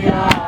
Elia,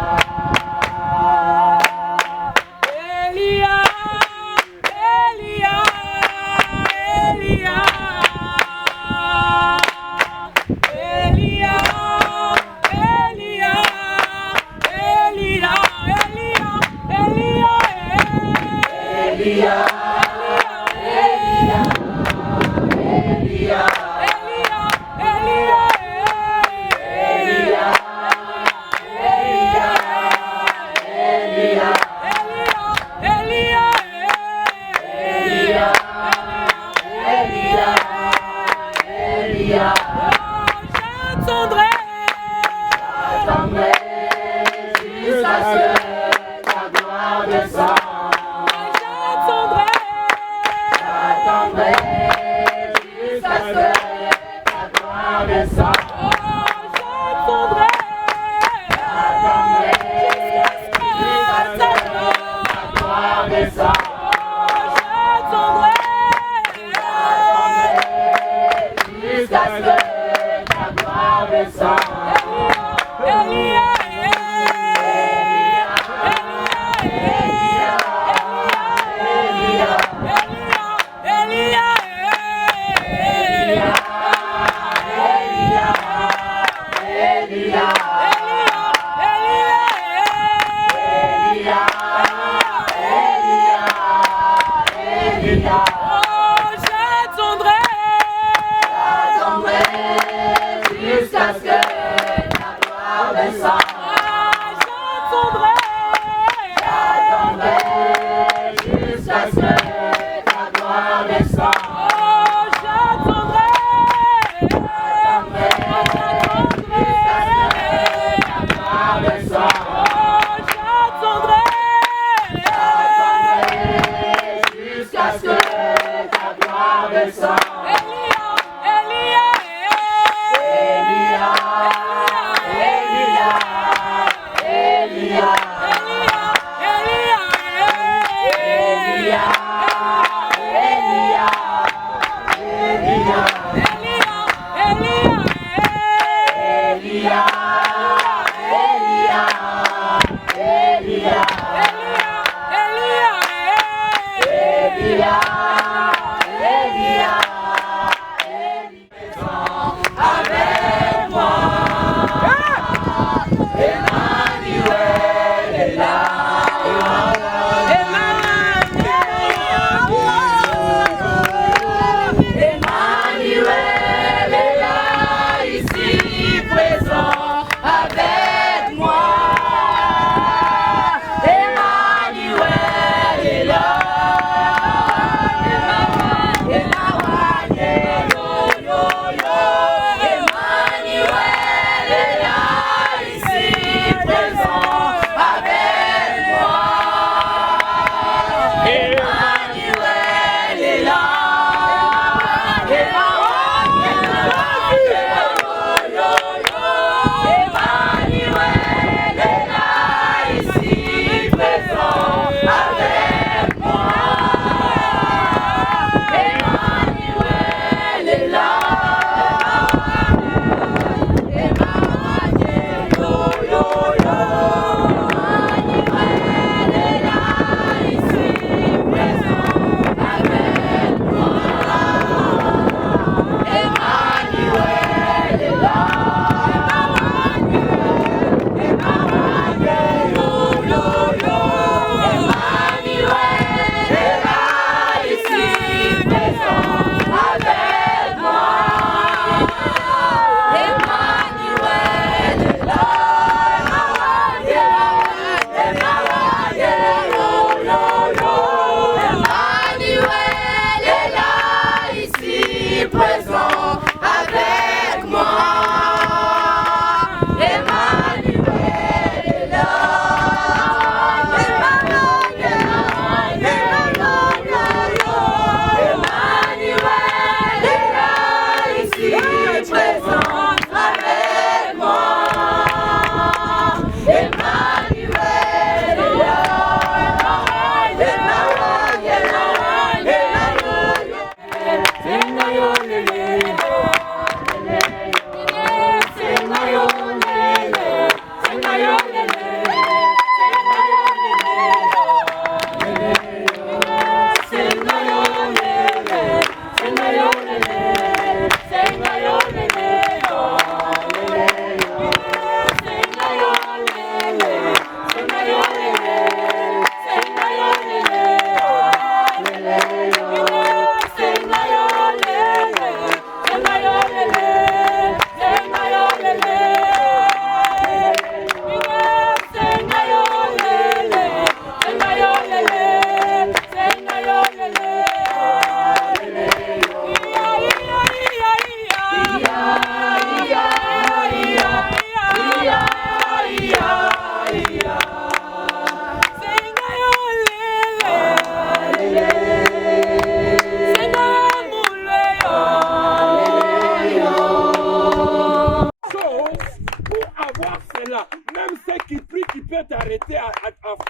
peut t'arrêter à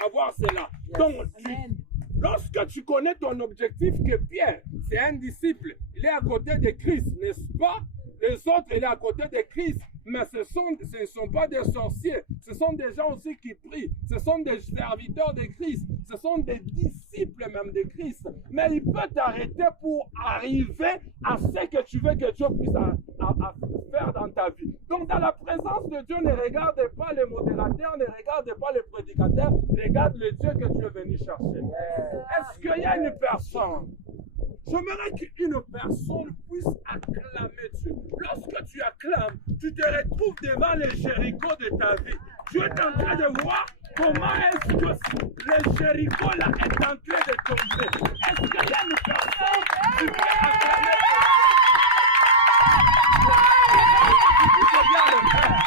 avoir cela. Donc, lorsque tu connais ton objectif, que Pierre, c'est un disciple, il est à côté de Christ, n'est-ce pas? Les autres, il est à côté de Christ. Mais ce ne sont pas des sorciers. Ce sont des gens aussi qui prient. Ce sont des serviteurs de Christ. Ce sont des disciples même de Christ. Mais il peut t'arrêter pour arriver à ce que tu veux que Dieu puisse faire dans ta vie. Donc dans la présence de Dieu, ne regarde pas les modérateurs, ne regarde pas les prédicateurs. Regarde le Dieu que tu es venu chercher. Est-ce qu'il y a une personne? J'aimerais qu'une personne puisse acclamer Dieu. Lorsque tu acclames, tu te retrouves devant les Jéricho de ta vie. Tu es en train de voir comment est-ce que le Jéricho là est en train de tomber. Est-ce qu'il y a une personne qui peut acclamer Dieu? Tu peux bien le faire.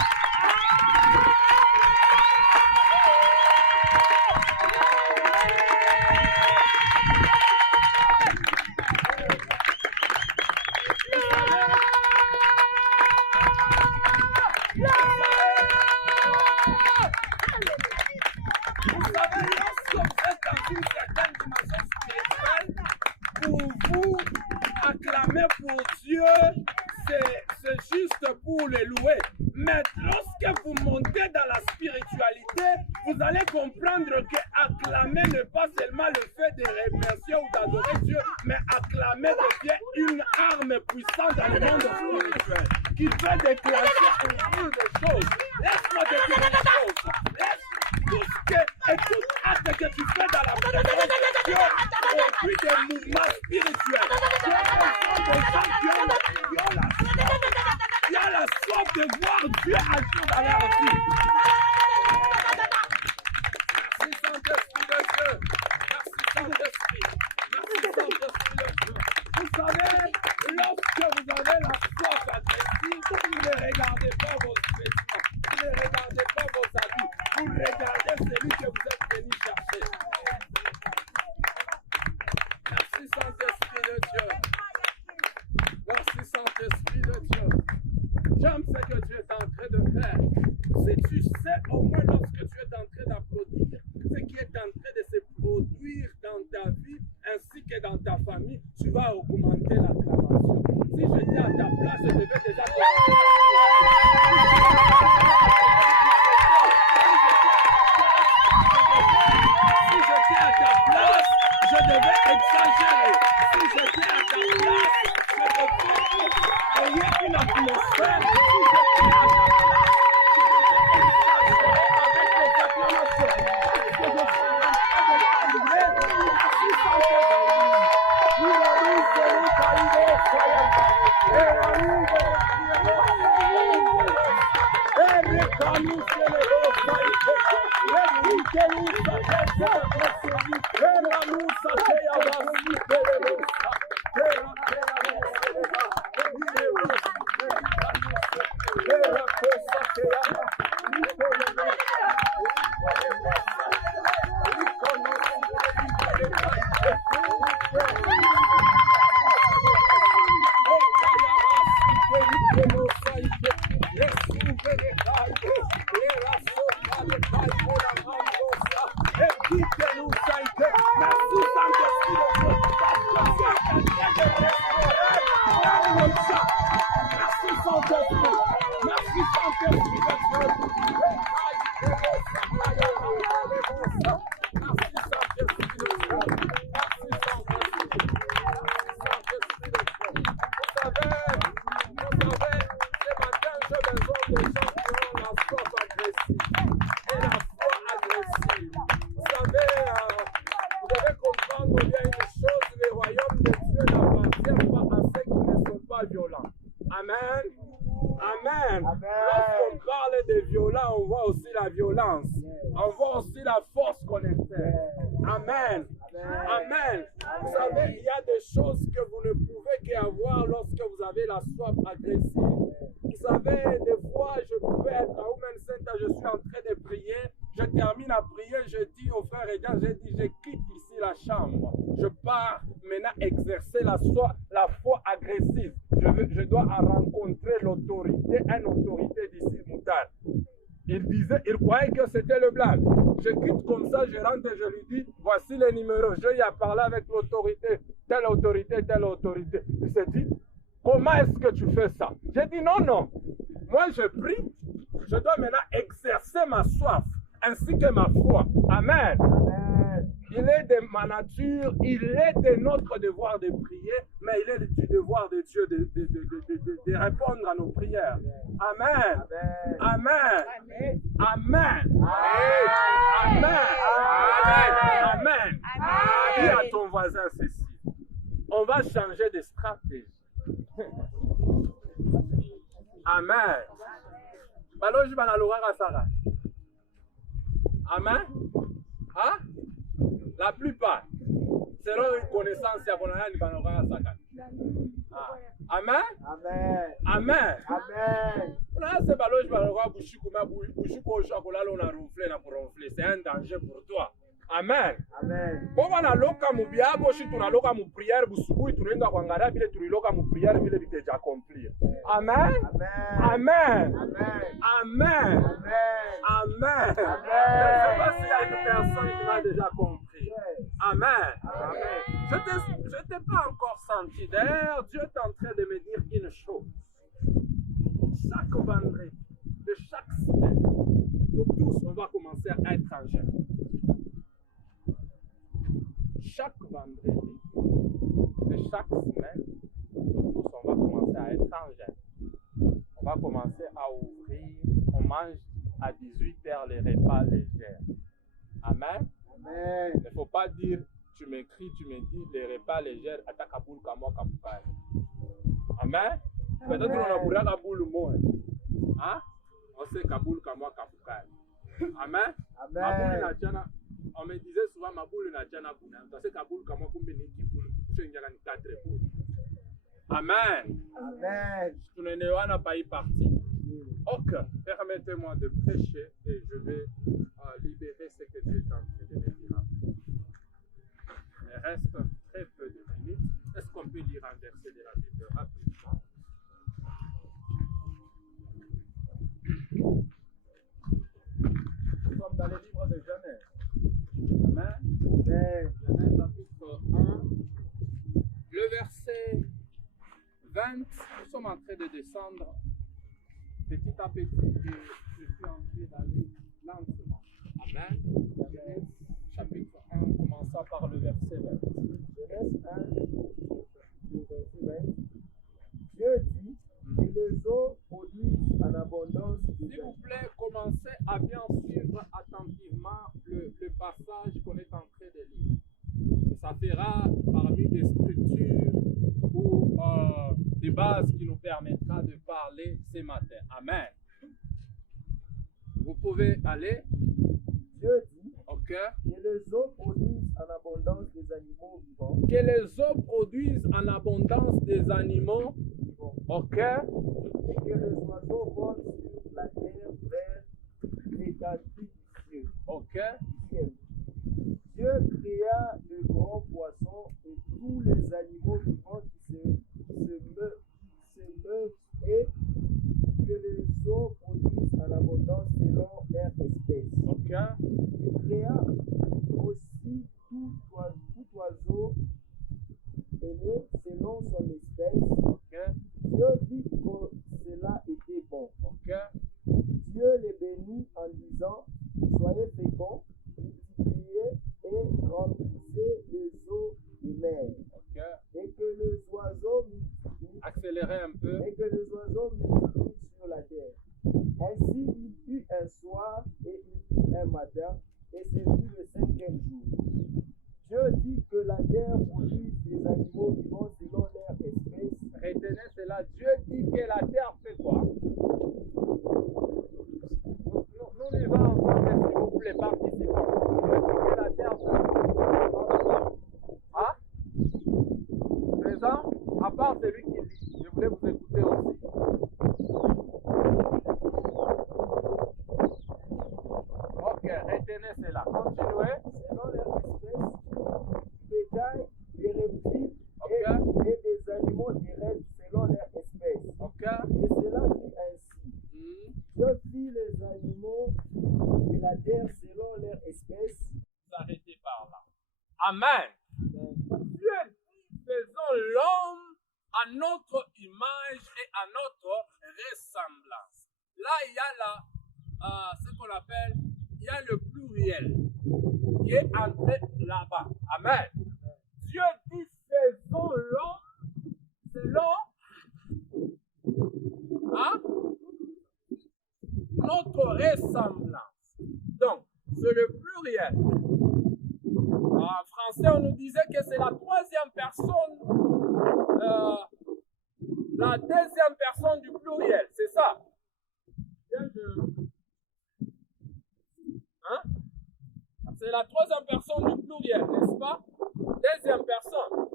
Pour Dieu, c'est juste pour le louer. Mais lorsque vous montez dans la spiritualité, vous allez comprendre que acclamer n'est pas seulement le fait de remercier ou d'adorer Dieu, mais acclamer devient une arme puissante dans le monde spirituel qui peut déclencher une de choses. Laisse-moi te dire une chose. Tout ce et tout acte que tu fais dans la présence de Dieu produit des mouvements spirituels. Il y a la soif de voir Dieu agir dans leur vie. Merci Saint-Esprit de Dieu. Merci Saint-Esprit. Merci Saint-Esprit de Dieu. Vous savez, lorsque vous avez la soif agressive, vous ne regardez pas vos vêtements, vous ne regardez pas vos habits, vous regardez celui que vous êtes venu chercher. Merci Saint-Esprit de Dieu. Merci Saint-Esprit de Dieu. J'aime ce que Dieu est en train de faire. Si tu sais au moins lorsque tu es en train d'applaudir, ce qui est en train de se produire dans ta vie ainsi que dans ta famille, tu vas augmenter l'acclamation. Si j'étais à ta place, je devais déjà Si j'étais à ta place, je devais exagérer. Si j'étais à ta place, je devais créer une atmosphère. Si j'étais à ta place, je devais exagérer avec les acclamations. Parce que je suis en train de parler. Merci Saint-Esprit. On voit aussi la force connectée. Amen. Amen. Vous savez, il y a des choses que vous ne pouvez qu'avoir lorsque vous avez la soif agressive. Vous savez, des fois, je pouvais être à Women's Center, je suis en train de prier, je termine à prier, je dis au frère Egan, je quitte ici la chambre. Je pars maintenant exercer la foi agressive. Je dois rencontrer l'autorité, une autorité d'ici, Moutal. il croyait que c'était le blague. Je quitte comme ça, je rentre et je lui dis, voici les numéros. Je lui ai parlé avec l'autorité, telle autorité, telle autorité. Il s'est dit, comment est-ce que tu fais ça? J'ai dit, non, non. Moi, je prie, je dois maintenant exercer ma soif, ainsi que ma foi. Amen. Amen. Il est de ma nature, il est de notre devoir de prier, mais il est du devoir de Dieu de répondre à nos prières. Amen. Amen. Amen. Amen. Amen. Amen. Dis à ton voisin ceci. On va changer de stratégie. Amen. Baloji banalogaka sara. Amen. Hein? La plupart, selon une connaissance, il Amen. Amen. Amen. Amen. Là, c'est pas l'autre, c'est un danger pour toi. Amen. Amen. Koma na loka mubiabo shi tunaloka mu prière busubuhi tunaenda kuangalia vile tuliloka mu prière vile viteja accomplir. Amen. Amen. Amen. Amen. Amen. Amen. Je ne sais pas s'il y a une personne qui m'a déjà compris. Amen. Amen. Je t'ai pas encore senti. D'ailleurs, Dieu est en train de me dire une chose. Chaque vendredi, de chaque semaine, nous tous, on va commencer à être en jeûne. Chaque vendredi de chaque semaine, nous tous, on va commencer à être en jeûne. On va commencer à ouvrir, on mange à 18h les repas légers. Amen. Amen. Il ne faut pas dire, tu m'écris, tu me dis, les repas légers, attaque à boule comme moi, Kabukai. Amen. Peut-être qu'on a bourré à boule moins. Hein? On sait Kaboul comme moi, Kabukai. Amen. Amen. On me disait souvent, ma boule n'a jamais boule. Tu sais Kaboul comme moi, combien de boule? Je suis en 4 boules. Amen. Amen. Tu n'es pas y parti. Ok, permettez-moi de prêcher et je vais libérer ce que Dieu est en train de me dire. Il reste très peu de minutes. Est-ce qu'on peut lire un verset de la Bible rapidement? Nous sommes dans le livre de Genèse. Amen. Amen. Genèse chapitre 1. Le verset 20. Nous sommes en train de descendre petit à petit et je suis en train d'aller lentement. Amen. Genèse chapitre 1, commençant par le verset 20. Genèse 1, le verset 20. Dieu dit que les eaux produisent en abondance. S'il vous plaît, commencez à bien suivre attentivement le passage qu'on est en train de lire. Ça fera parmi des structures ou des bases qui nous permettra de parler ce matin. Amen. Vous pouvez aller. Dieu dit Ok. que les eaux produisent en abondance des animaux vivants. Que les eaux produisent en abondance des animaux. Ok. Et que les oiseaux volent sur la terre vers l'étendue du ciel. Ok. Dieu créa de grands poissons et tous les animaux vivants qui se meuvent et que les eaux produisent en abondance selon leur espèce. Ok. Il créa aussi tout oiseau ailé selon son espèce. Ok. Dieu vit que cela était bon. Ok. Dieu les bénit en disant, soyez féconds, multipliez et remplissez les eaux des mers. Ok. Et que les oiseaux Accélérez un peu. et que les oiseaux multiplient sur la terre. Ainsi il fut un soir et il fut un matin, et ce fut le 5e jour. Dieu dit que la terre produit des animaux vivants selon leur espèce. Retenez cela. Dieu dit que la terre fait quoi? Nous lisons ensemble, s'il vous plaît, participants. Dieu dit que la terre fait quoi? Hein? Présent? À part celui qui lit, je voulais vous écouter aussi. Ok, retenez cela. Continuez. Selon leur espèce, bétail, des reptiles Ok. et des animaux terrestres selon leur espèce. Ok. Et cela fut ainsi. Dieu fit les animaux de la terre selon leur espèce. S'arrêter par là. Amen. Dieu dit, faisons l'homme à notre image et à notre ressemblance. Là, il y a ce qu'on appelle, il y a le pluriel qui est entré là-bas. Amen. Dieu dit, faisons l'homme selon notre ressemblance. Donc, c'est le pluriel. En français, on nous disait que c'est la troisième personne, la deuxième personne du pluriel, c'est ça. C'est la troisième personne du pluriel, n'est-ce pas? Deuxième personne.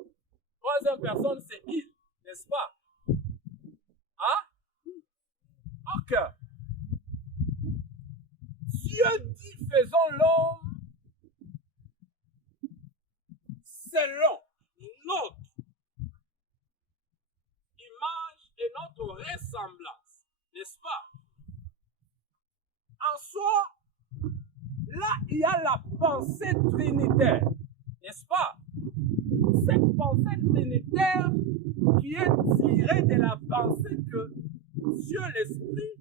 Troisième personne, c'est il, n'est-ce pas? Ok. Dieu dit, faisons l'homme selon notre image et notre ressemblance, n'est-ce pas? En soi, là, il y a la pensée trinitaire, n'est-ce pas? Cette pensée trinitaire qui est tirée de la pensée que Dieu l'Esprit,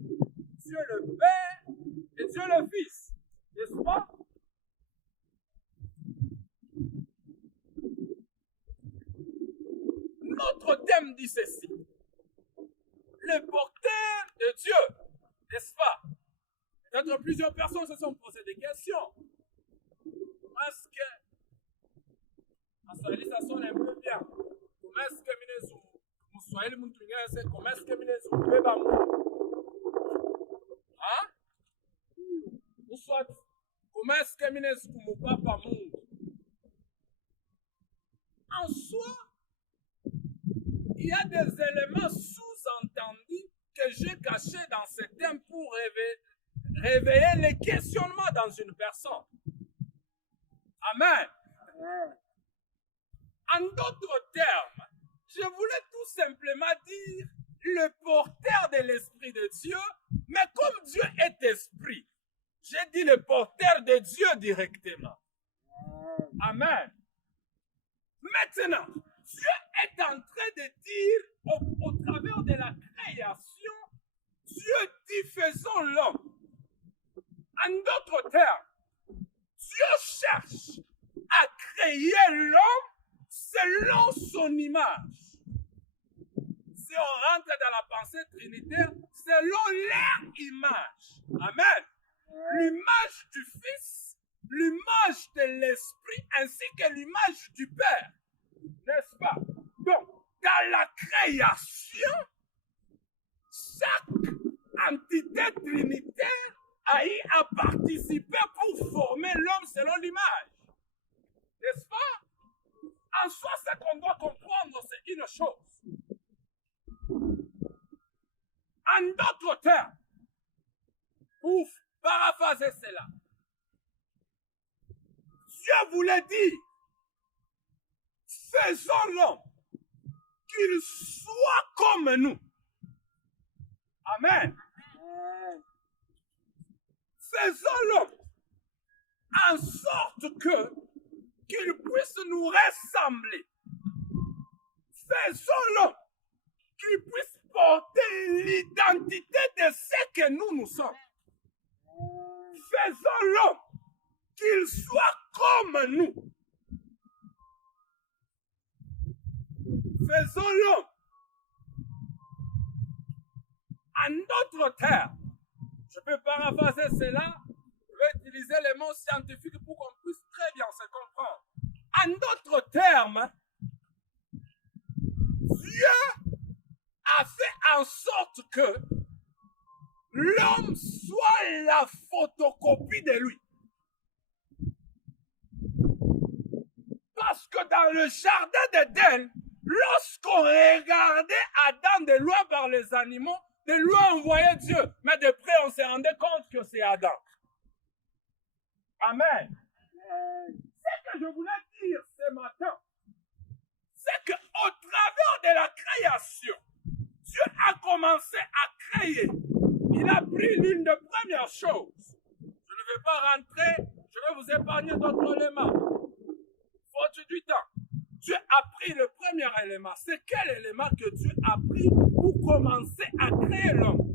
Dieu le Père et Dieu le Fils, n'est-ce pas? Notre thème dit ceci. Le porteur de Dieu, n'est-ce pas? Peut-être plusieurs personnes se sont posées des questions. Est-ce que, ça sonne un peu bien. Comment est-ce que comment est-ce que ou soit, comment est-ce que papa en soi, il y a des éléments sous-entendus que j'ai cachés dans ce thème pour réveiller les questionnements dans une personne. Amen. En d'autres termes, je voulais tout simplement dire le porteur de l'Esprit de Dieu, mais comme Dieu est esprit, j'ai dit le porteur de Dieu directement. Amen. Maintenant, Dieu est en train de dire au travers de la création, Dieu dit faisons l'homme. En d'autres termes, Dieu cherche à créer l'homme selon son image. Si on rentre dans la pensée trinitaire, selon leur image. Amen. L'image du Fils, l'image de l'Esprit, ainsi que l'image du Père. N'est-ce pas? Donc, dans la création, chaque entité trinitaire a eu à participer pour former l'homme selon l'image. N'est-ce pas? En soi, ce qu'on doit comprendre, c'est une chose. En d'autres termes, pour paraphraser cela, Dieu voulait dire, faisons l'homme qu'il soit comme nous. Amen. Faisons l'homme en sorte qu'il puisse nous ressembler. Faisons l'homme qu'il puisse porter l'identité de ce que nous sommes. Faisons l'homme qu'il soit comme nous. Faisons l'homme. En d'autres termes, je peux paraphraser cela, je vais utiliser les mots scientifiques pour qu'on puisse très bien se comprendre. En d'autres termes, Dieu a fait en sorte que l'homme soit la photocopie de lui. Parce que dans le jardin d'Éden, lorsqu'on regardait Adam de loin par les animaux, de loin on voyait Dieu, mais de près on se rendait compte que c'est Adam. Amen. Ce que je voulais dire ce matin, c'est qu'au travers de la création, Dieu a commencé à créer. il a pris l'une des premières choses. Je ne vais pas rentrer, je vais vous épargner d'autres éléments. Faute du temps. Dieu a pris le premier élément. C'est quel élément que Dieu a pris pour commencer à créer l'homme?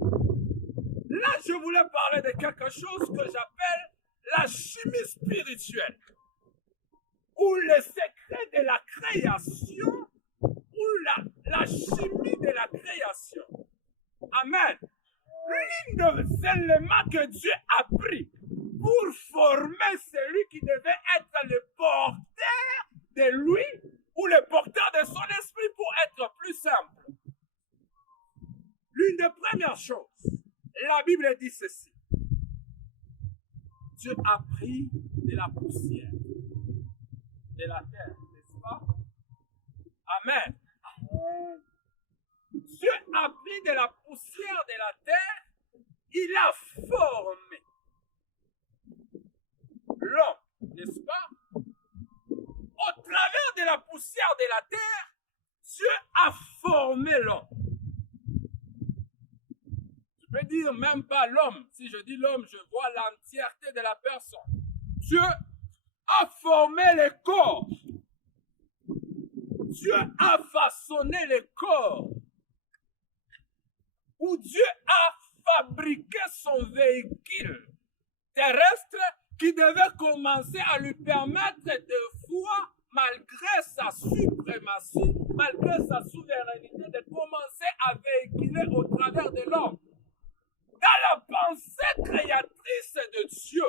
Là, je voulais parler de quelque chose que j'appelle la chimie spirituelle, ou les secrets de la création, ou la chimie de la création. Amen. L'un des éléments que Dieu a pris pour former celui qui devait être le porteur de lui, ou le porteur de son esprit, pour être plus simple. L'une des premières choses, la Bible dit ceci. Dieu a pris de la poussière de la terre, n'est-ce pas? Amen. Dieu a pris de la poussière de la terre, il a formé l'homme, n'est-ce pas? Au travers de la poussière de la terre, Dieu a formé l'homme. Je peux dire même pas l'homme. Si je dis l'homme, je vois l'entièreté de la personne. Dieu a formé le corps. Dieu a façonné le corps. Où Dieu a fabriqué son véhicule terrestre qui devait commencer à lui permettre de voir, malgré sa suprématie, malgré sa souveraineté, de commencer à véhiculer au travers de l'homme. Dans la pensée créatrice de Dieu,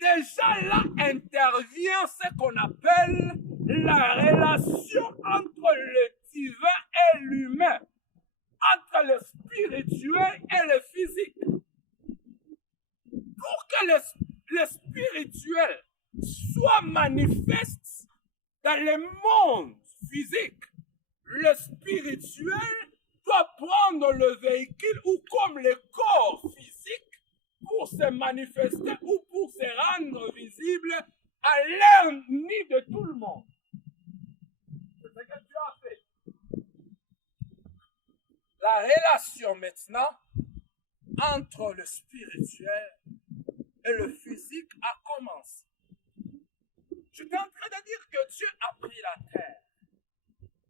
déjà là intervient ce qu'on appelle la relation entre le divin et l'humain, entre le spirituel et le physique. Pour que le spirituel soit manifeste dans le monde physique, le spirituel doit prendre le véhicule ou comme le corps physique pour se manifester ou pour se rendre visible à l'œil de tout le monde. C'est ce que Dieu a fait. La relation maintenant entre le spirituel et le physique a commencé. Je suis en train de dire que Dieu a pris la terre.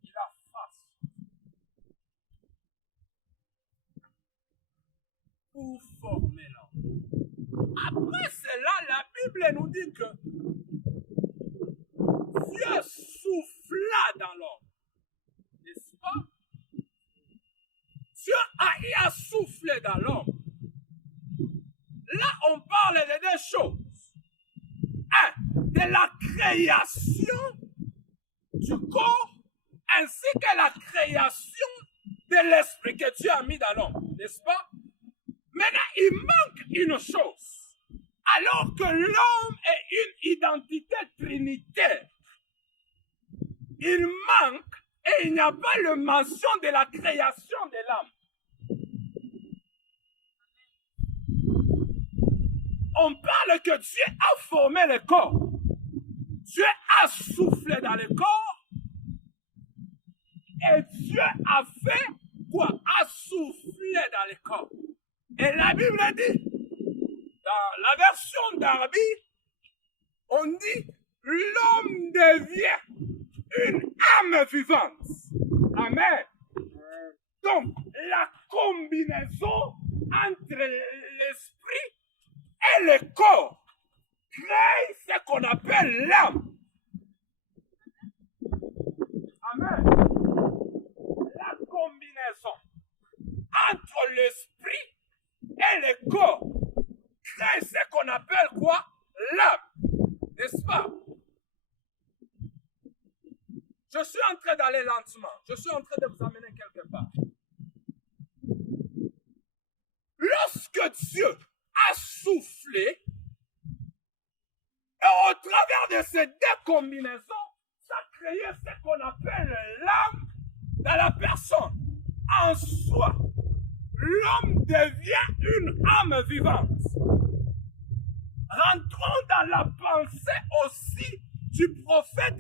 Il a façonné pour former l'homme. Après cela, la Bible nous dit que Dieu souffla dans l'homme. N'est-ce pas? Dieu a soufflé dans l'homme. Là, on parle de deux choses. Un, de la création du corps, ainsi que la création de l'esprit que Dieu a mis dans l'homme, n'est-ce pas? Maintenant, il manque une chose. Alors que l'homme est une identité trinitaire, il manque et il n'y a pas de mention de la création de l'âme. On parle que Dieu a formé le corps. Dieu a soufflé dans le corps. Et Dieu a fait quoi? A soufflé dans le corps. Et la Bible dit, dans la version d'Arby, on dit, l'homme devient une âme vivante. Amen. Donc, la combinaison entre l'esprit et le corps crée ce qu'on appelle l'âme. Amen. La combinaison entre l'esprit et le corps crée ce qu'on appelle quoi? L'âme. N'est-ce pas? Je suis en train d'aller lentement. Je suis en train de vous amener quelque part. Lorsque Dieu a soufflé, et au travers de ces deux combinaisons, ça crée ce qu'on appelle l'âme dans la personne. En soi, l'homme devient une âme vivante. Rentrons dans la pensée aussi du prophète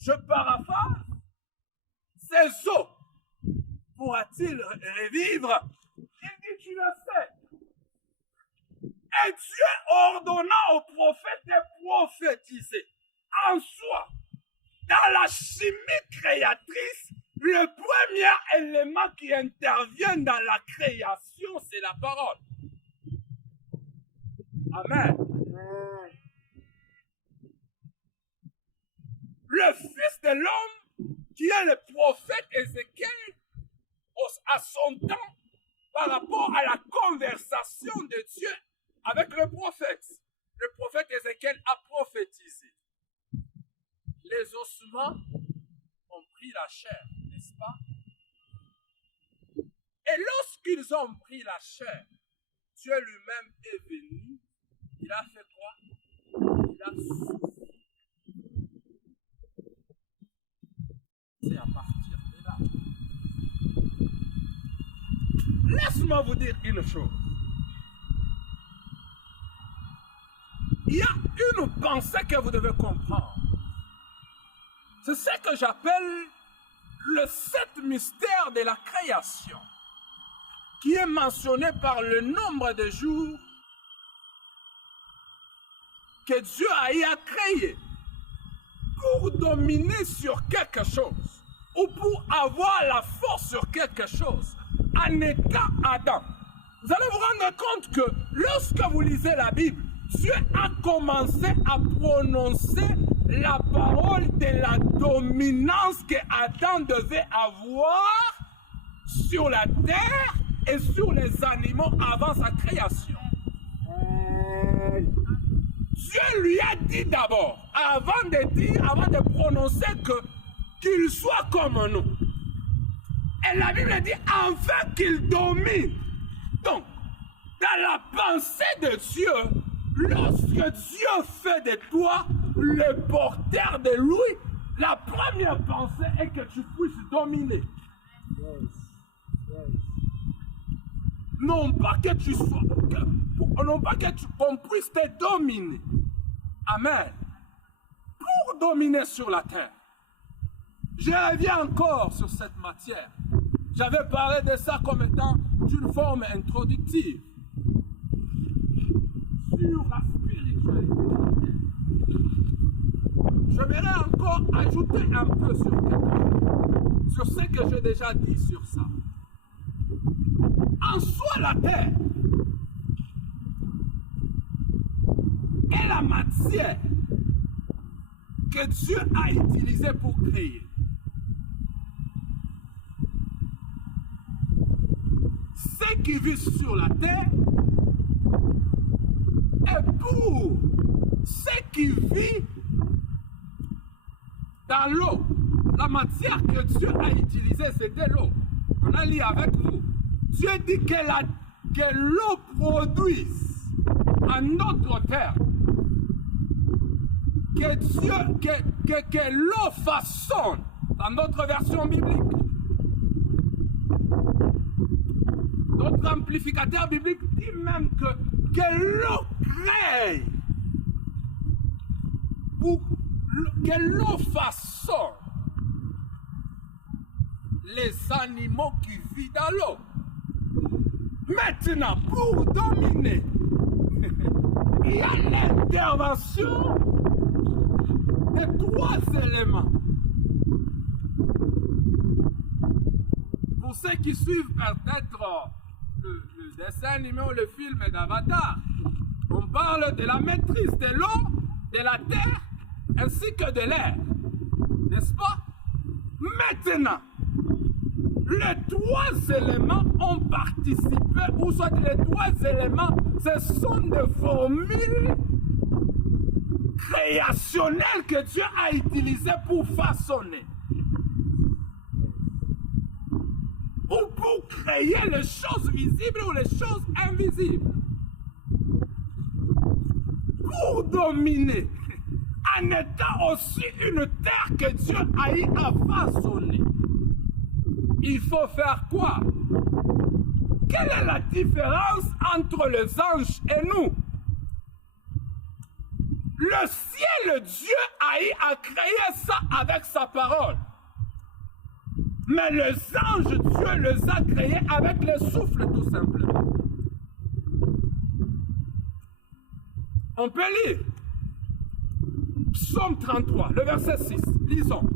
Je paraphrase. Ces eaux pourra-t-il revivre? Il dit, tu le sais. Et Dieu ordonna au prophète de prophétiser. En soi, dans la chimie créatrice, le premier élément qui intervient dans la création, c'est la parole. Amen. Le Fils de l'homme, qui est le prophète Ézéchiel, à son temps, par rapport à la conversation de Dieu avec le prophète Ézéchiel a prophétisé. Les ossements ont pris la chair, n'est-ce pas? Et lorsqu'ils ont pris la chair, Dieu lui-même est venu. Il a fait quoi? Il a soufflé. C'est à partir de là. Laisse-moi vous dire une chose. Il y a une pensée que vous devez comprendre. C'est ce que j'appelle le 7 mystère de la création, qui est mentionné par le nombre de jours que Dieu a créé pour dominer sur quelque chose ou pour avoir la force sur quelque chose en état Adam. Vous allez vous rendre compte que lorsque vous lisez la Bible, Dieu a commencé à prononcer la parole de la dominance que Adam devait avoir sur la terre et sur les animaux avant sa création. Dieu lui a dit d'abord, avant de prononcer qu'il soit comme nous. Et la Bible dit enfin qu'il domine. Donc, dans la pensée de Dieu, lorsque Dieu fait de toi le porteur de lui, la première pensée est que tu puisses dominer. Non pas que tu sois, qu'on puisse te dominer. Amen. Pour dominer sur la terre. Je reviens encore sur cette matière. J'avais parlé de ça comme étant d'une forme introductive. Sur la spiritualité. Je voudrais encore ajouter un peu sur quelque chose, sur ce que j'ai déjà dit sur ça. En soi, la terre est la matière que Dieu a utilisée pour créer. Ce qui vit sur la terre est pour ce qui vit dans l'eau. La matière que Dieu a utilisée, c'était l'eau. On a lu avec vous. Dieu dit que l'eau produise, en d'autres termes, que l'eau façonne, dans notre version biblique. Notre amplificateur biblique dit même que l'eau crée, ou que l'eau façonne les animaux qui vivent dans l'eau. Maintenant, pour dominer, il y a l'intervention de 3 éléments. Pour ceux qui suivent peut-être le dessin animé ou le film d'Avatar, on parle de la maîtrise de l'eau, de la terre, ainsi que de l'air. N'est-ce pas? Maintenant, les 3 éléments ont participé, ou soit les 3 éléments, ce sont des formules créationnelles que Dieu a utilisées pour façonner. Ou pour créer les choses visibles ou les choses invisibles. Pour dominer, en étant aussi une terre que Dieu a eu à façonner. Il faut faire quoi? Quelle est la différence entre les anges et nous? Le ciel, Dieu a créé ça avec sa parole. Mais les anges, Dieu les a créés avec le souffle, tout simplement. On peut lire Psaume 33, le verset 6. Lisons.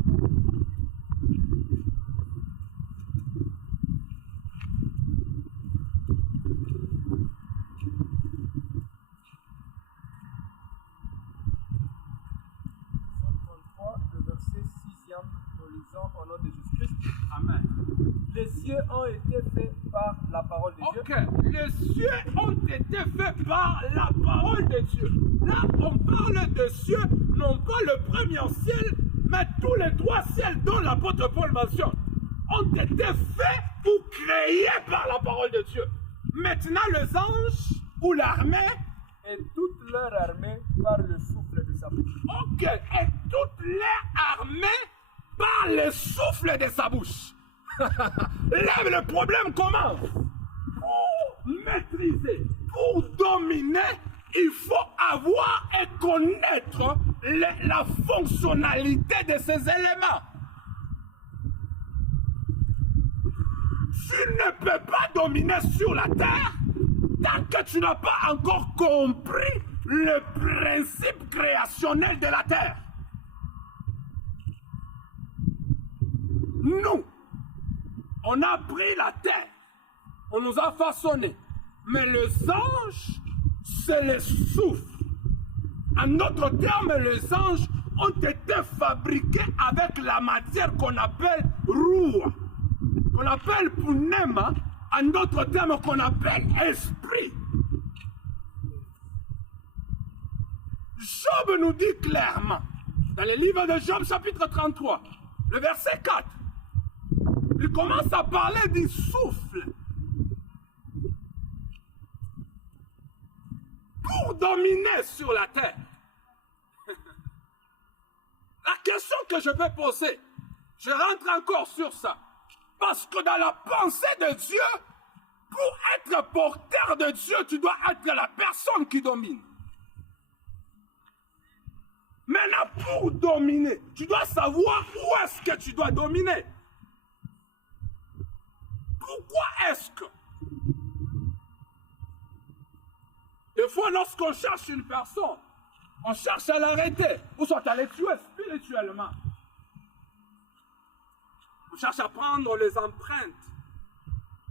Au nom de Jésus-Christ. Amen. Les cieux ont été faits par la parole de Dieu. Ok, les cieux ont été faits par la parole de Dieu. Là, on parle de cieux, non pas le premier ciel, mais tous les trois ciels dont l'apôtre Paul mentionne, ont été faits ou créés par la parole de Dieu. Maintenant, les anges ou l'armée, et toute leur armée par le souffle de sa bouche. Ok, et toute leur armée par le souffle de sa bouche. Là, le problème commence. Pour maîtriser, pour dominer, il faut avoir et connaître la fonctionnalité de ces éléments. Tu ne peux pas dominer sur la terre tant que tu n'as pas encore compris le principe créationnel de la terre. Nous, on a pris la terre, on nous a façonné, mais les anges, c'est le souffle. En d'autres termes, les anges ont été fabriqués avec la matière qu'on appelle roua, qu'on appelle pneuma, en d'autres termes qu'on appelle esprit. Job nous dit clairement, dans le livre de Job chapitre 33, le verset 4, il commence à parler du souffle. Pour dominer sur la terre. La question que je vais poser, je rentre encore sur ça. Parce que dans la pensée de Dieu, pour être porteur de Dieu, tu dois être la personne qui domine. Maintenant, pour dominer, tu dois savoir où est-ce que tu dois dominer. Pourquoi est-ce que des fois, lorsqu'on cherche une personne, on cherche à l'arrêter, ou soit à les tuer spirituellement. On cherche à prendre les empreintes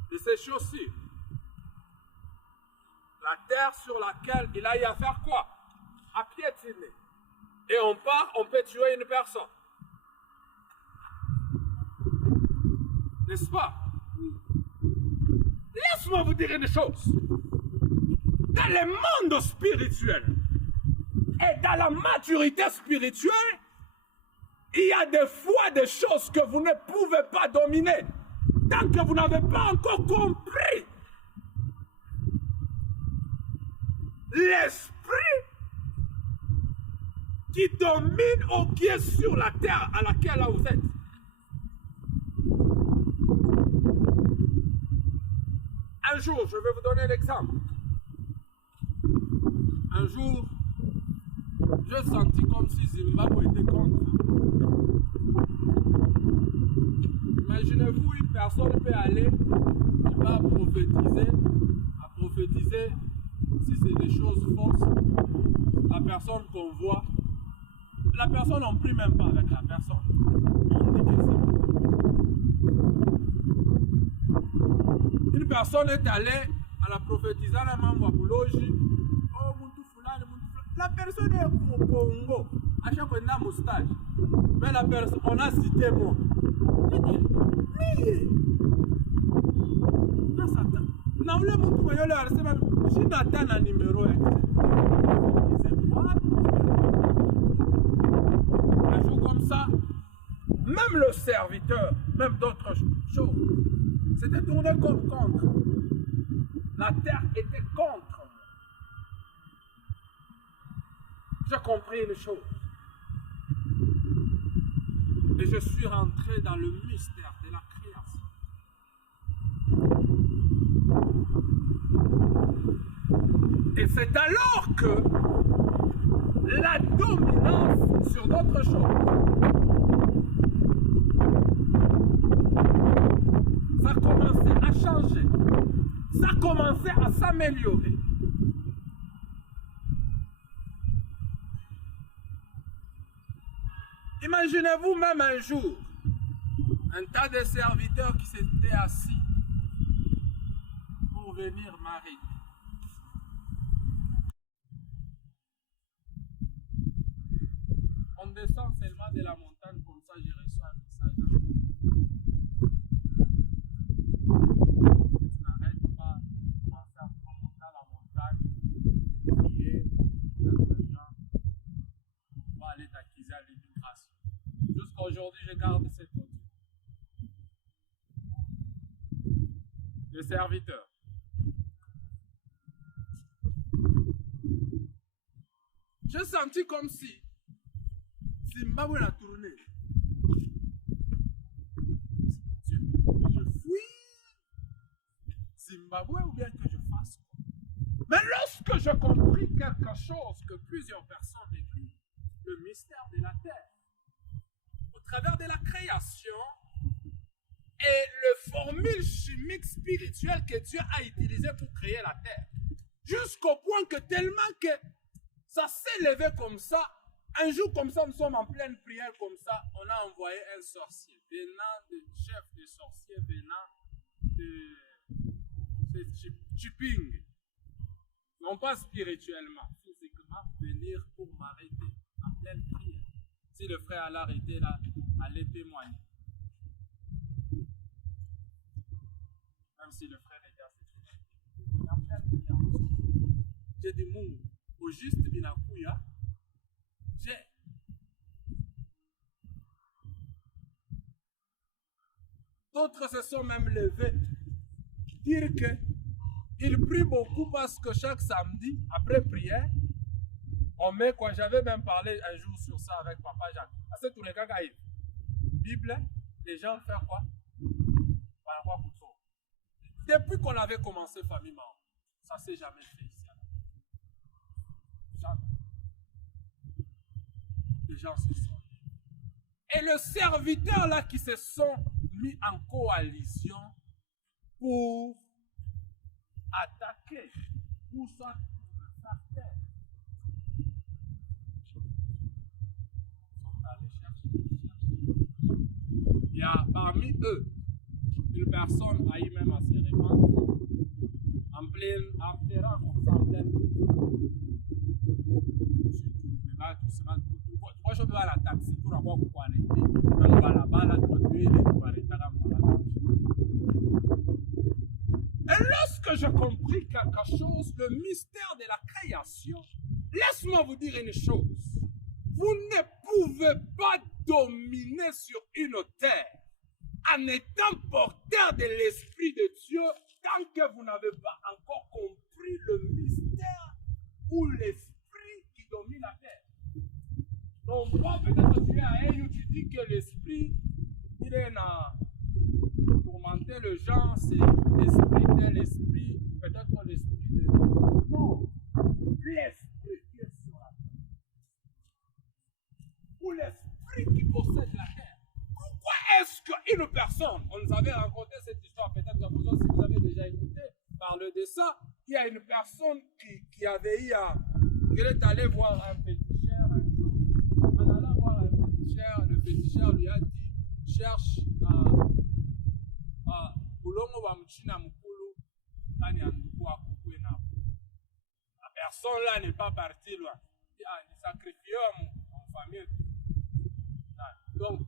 de ses chaussures. La terre sur laquelle il a eu à faire quoi? À piétiner. Et on part, on peut tuer une personne. N'est-ce pas? Laisse-moi vous dire une chose. Dans le monde spirituel et dans la maturité spirituelle, il y a des fois des choses que vous ne pouvez pas dominer tant que vous n'avez pas encore compris l'esprit qui domine ou qui est sur la terre à laquelle vous êtes. Un jour, je vais vous donner l'exemple. Un jour, j'ai senti comme si Zimbabwe était contre. Imaginez-vous, une personne peut aller, il va prophétiser, si c'est des choses fausses, la personne qu'on voit, la personne n'en prie même pas avec la personne. On dit que c'est. Une personne est allée à la prophétisation à Mamwabouloji. La personne est au Congo. À chaque fois, on a un moustache. Mais la personne, on a cité moi. Mais. Non, ça t'a. Non, le monde qui va y aller, c'est même. Si tu attends un numéro, un jour comme ça, même le serviteur, même d'autres choses, c'était tourné comme contre. La terre était contre. J'ai compris une chose. Et je suis rentré dans le mystère de la création. Et c'est alors que la dominance sur d'autres choses. Ça commençait à changer. Ça commençait à s'améliorer. Imaginez-vous même un jour, un tas de serviteurs qui s'étaient assis pour venir m'arrêter. On descend seulement de la montagne, comme ça j'ai reçu un message. Tu n'arrêtes pas de commencer à monter à la montagne, prier, mettre les gens, on va aller t'acquiser à l'immigration. Jusqu'à aujourd'hui, je garde cette audio. Le serviteur. J'ai senti comme si Zimbabwe l'a tourné. Dieu, que je fuis Zimbabwe ou bien que je fasse quoi? Mais lorsque j'ai compris quelque chose que plusieurs personnes négligent, le mystère de la terre, au travers de la création et les formules chimiques spirituelles que Dieu a utilisées pour créer la terre, jusqu'au point que tellement que ça s'est levé comme ça. Un jour comme ça, nous sommes en pleine prière comme ça, on a envoyé un sorcier, venant de chef de sorcier, venant de Chiping. Non pas spirituellement, physiquement, venir pour m'arrêter en pleine prière. Si le frère allait arrêter là, allait témoigner. Même si le frère était assez en pleine prière. J'ai dit, mon, au juste binakouya, j'ai. D'autres se sont même levés, dire que ils prient beaucoup parce que chaque samedi, après prière, on met quoi. J'avais même parlé un jour sur ça avec Papa Jacques. Parce que tous les cas, Bible, les gens font quoi? Depuis qu'on avait commencé Famille Mao, ça ne s'est jamais fait ici. Jamais. Les gens se sont mis. Et le serviteur là qui se sont mis en coalition pour attaquer, pour ça, pour le faire taire. Ils sont allés chercher. Il y a parmi eux une personne a eu même à se répandre en pleine affaire comme ça, en pleine. Moi, je dois la taxi pour avoir quoi arrêter. Même balabala, tu vas tuer les pour arrêter à Et lorsque j'ai compris quelque chose, le mystère de la création, laisse-moi vous dire une chose. Vous ne pouvez pas dominer sur une terre en étant porteur de l'Esprit de Dieu tant que vous n'avez pas encore compris le mystère ou l'Esprit qui domine la terre. Donc, moi, peut-être tu es à elle où tu dis que l'Esprit, il est là. Tourmenter le genre, c'est l'Esprit de l'Esprit, peut-être l'Esprit de. Non, l'Esprit qui est sur la terre. Ou l'Esprit qui possède la terre. Pourquoi est-ce qu'une personne, on nous avait raconté cette histoire, peut-être que vous aussi vous avez déjà écouté, parler de ça, il y a une personne qui avait eu à. Il est allé voir un féticheur un jour. En allant voir un féticheur, le féticheur lui a dit cherche Boulongo wa mchina mukulu, kani anduku akukwe na. La personne là n'est pas partie loin. Il a sacrifié en famille. Donc,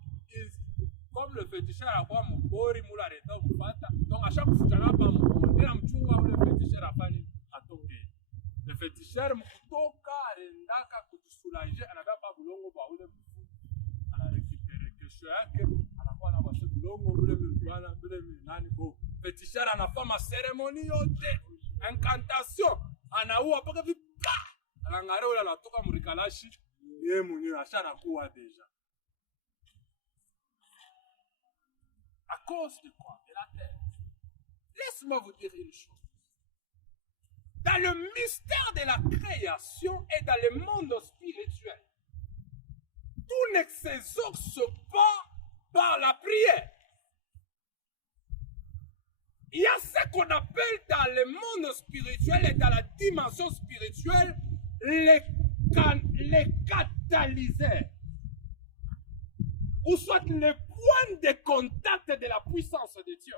comme le féticheur a quoi mon bori moula reta mufata. Donc à chaque fois que tu as pas mon bori, il a mchunga ou le féticheur a pas ni atoke. Le féticheur mkutoka rendaka kutusoulager, anavait pas boulongo ba ou le mfu. Ana récupéré que chèque, anakuwa na wase boulongo ule mtuana ule nani bo. Féticheur anafanya ma cérémonie yote, incantation, anaua paka vipa. Anangare ule anatoka murikalashi, yeye mwenyewe ashanakuwa deja. À cause de quoi? De la terre. Laisse-moi vous dire une chose. dans le mystère de la création et dans le monde spirituel, tout ne s'exauce pas par la prière. Il y a ce qu'on appelle dans le monde spirituel et dans la dimension spirituelle les catalyseurs, ou soit les points de contact de la puissance de Dieu.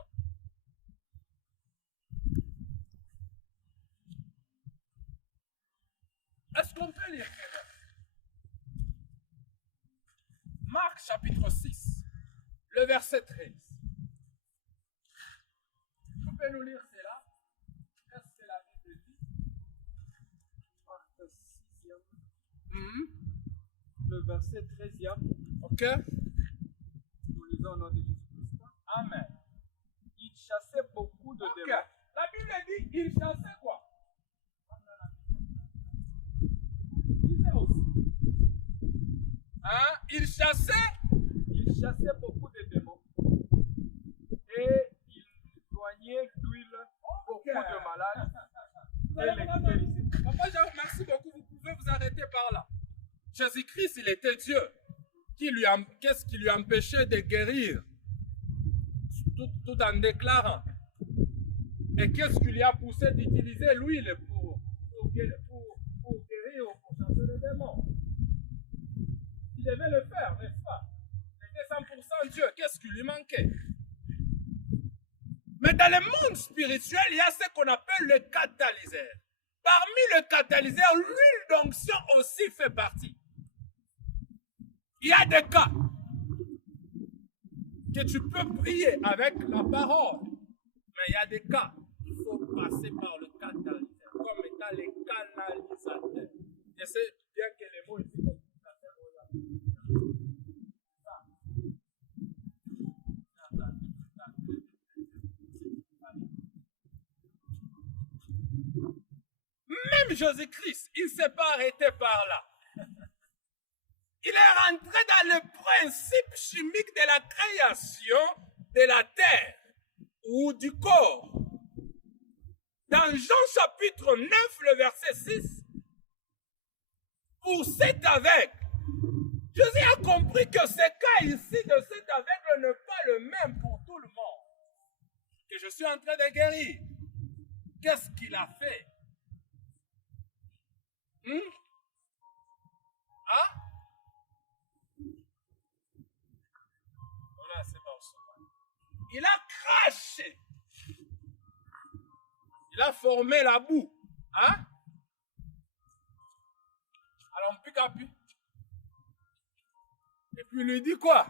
Est-ce qu'on peut lire Marc chapitre 6, le verset 13. On peut nous lire cela? Qu'est-ce que la Bible dit? Marc 6e, le verset 13e. Ok? Nous lisons au nom de Jésus-Christ. Amen. Il chassait beaucoup de Ok. démons. La Bible dit il chassait quoi? Lisez aussi. Hein? Il chassait beaucoup de démons. Et il soignait d'huile beaucoup de malades. Papa Jean, merci beaucoup. Vous pouvez vous arrêter par là. Jésus-Christ, il était Dieu. Qu'est-ce qui lui empêchait de guérir? Tout en déclarant. Et qu'est-ce qui lui a poussé d'utiliser l'huile pour guérir ou pour chasser les démons? Il devait le faire, n'est-ce pas? Il était 100% Dieu. Qu'est-ce qui lui manquait? Mais dans le monde spirituel, il y a ce qu'on appelle le catalyseur. Parmi le catalyseur, l'huile d'onction aussi fait partie. Il y a des cas que tu peux prier avec la parole, mais il y a des cas, il faut passer par le catalyseur, comme étant les canalisateurs. Je sais bien que les mots ici sont même Jésus-Christ, il ne s'est pas arrêté par là. Il est rentré dans le principe chimique de la création de la terre ou du corps. Dans Jean chapitre 9, le verset 6, pour cet aveugle, Jésus a compris que ce cas ici de cet aveugle n'est pas le même pour tout le monde. Que je suis en train de guérir. Qu'est-ce qu'il a fait? Hein? Voilà, c'est bon. Il a craché. Il a formé la boue. Hein? Alors on pique à pu. Et puis il lui dit quoi?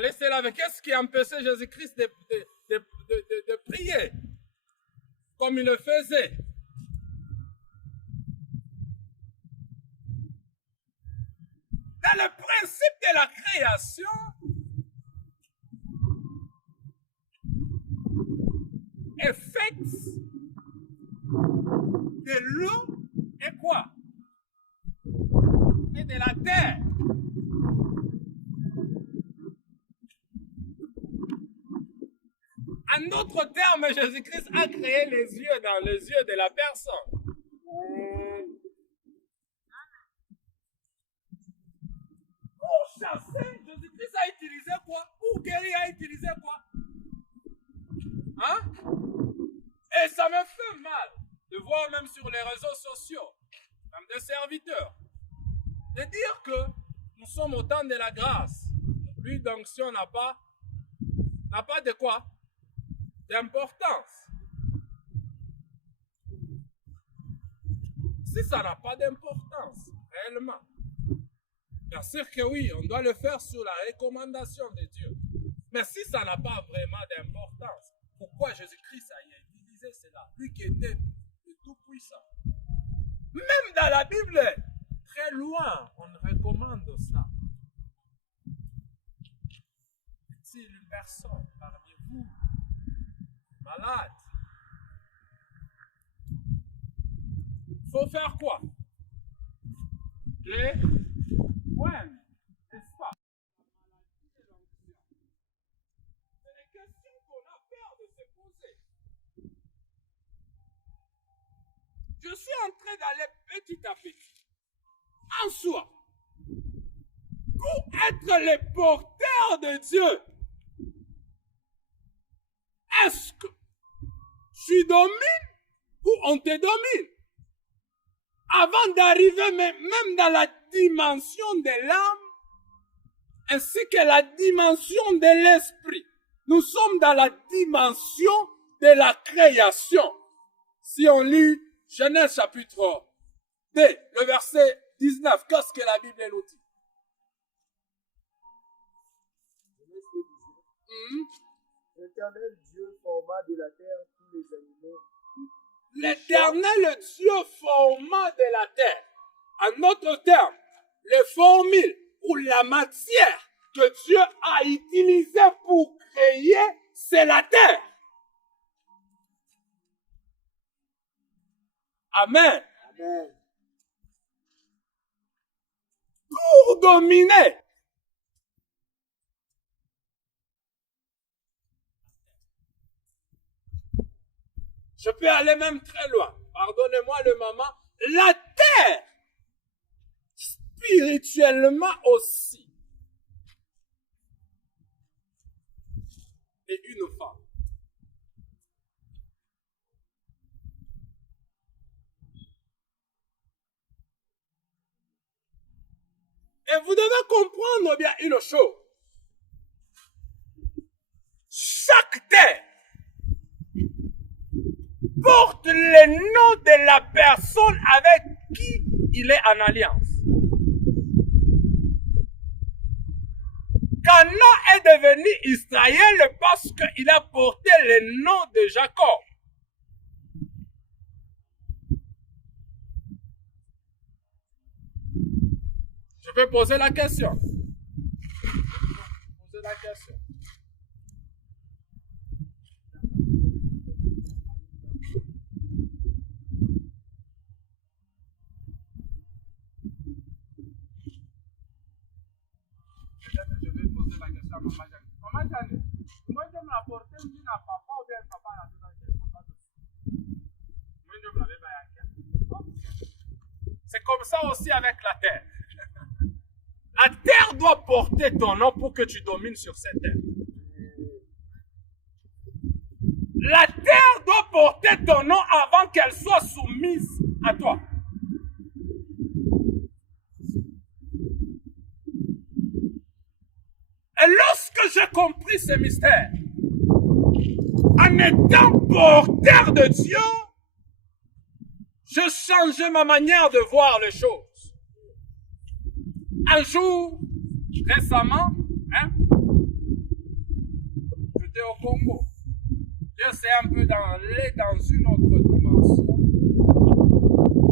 Laissez là avec qu'est-ce qui empêchait Jésus-Christ de prier comme il le faisait? Dans le principe de la création, est faite de l'eau et quoi? Et de la terre. En d'autres termes, Jésus-Christ a créé les yeux dans les yeux de la personne. Pour chasser, Jésus-Christ a utilisé quoi? Pour guérir, a utilisé quoi? Hein? Et ça me fait mal de voir même sur les réseaux sociaux, même des serviteurs, de dire que nous sommes au temps de la grâce. L'huile d'onction n'a pas de quoi? D'importance. Si ça n'a pas d'importance, réellement, bien sûr que oui, on doit le faire sur la recommandation de Dieu. Mais si ça n'a pas vraiment d'importance, pourquoi Jésus-Christ a utilisé cela? Lui qui était le Tout-Puissant. Même dans la Bible, très loin, on recommande ça. Si une personne parmi vous malade, il faut faire quoi? Les points, n'est-ce pas? C'est des questions qu'on a peur de se poser. Je suis en train d'aller petit à petit en soi pour être les porteurs de Dieu. Est-ce que tu domines ou on te domine? Avant d'arriver même dans la dimension de l'âme, ainsi que la dimension de l'esprit. Nous sommes dans la dimension de la création. Si on lit Genèse chapitre 2, le verset 19, qu'est-ce que la Bible nous dit? L'Éternel Dieu forma de la terre tous les animaux. L'Éternel Dieu forma de la terre. En d'autres termes, les formules ou la matière que Dieu a utilisée pour créer, c'est la terre. Amen. Amen. Pour dominer. Je peux aller même très loin. Pardonnez-moi le moment. La terre, spirituellement aussi, est une femme. Et vous devez comprendre bien une chose. Chaque terre porte le nom de la personne avec qui il est en alliance. Canaan est devenu Israël parce qu'il a porté le nom de Jacob. Je peux poser la question. Poser la question. Peut-être je vais poser la question à Maman Jeanne. Maman Jeanne, moi je me la portais une à papa ou bien papa a dit que papa dessus. Moi je me l'avais baillé. C'est comme ça aussi avec la terre. La terre doit porter ton nom pour que tu domines sur cette terre. La terre doit porter ton nom avant qu'elle soit soumise à toi. Et lorsque j'ai compris ce mystère, en étant porteur de Dieu, je changeais ma manière de voir les choses. Un jour, récemment, j'étais au Congo. J'essaie un peu d'aller dans une autre dimension,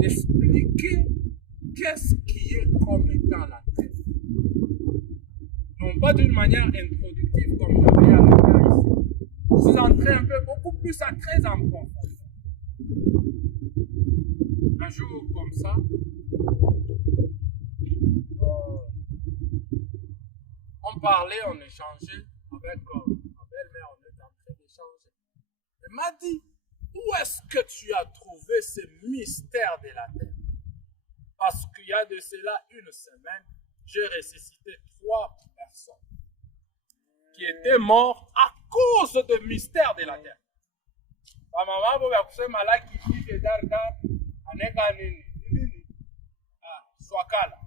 d'expliquer qu'est-ce qui est comme étant la terre. Non pas d'une manière introductive comme j'avais à le faire ici. Je suis entré un peu beaucoup plus à très en profondeur. Un jour comme ça, on parlait, on échangeait avec ma belle-mère, on était en train d'échanger. Elle m'a dit, où est-ce que tu as trouvé ce mystère de la terre? Parce qu'il y a de cela une semaine, j'ai ressuscité 3 personnes qui étaient mortes à cause du mystère de la terre. Ma maman, vous avez malade qui dit que Darda, Aneka Nini, Swakala.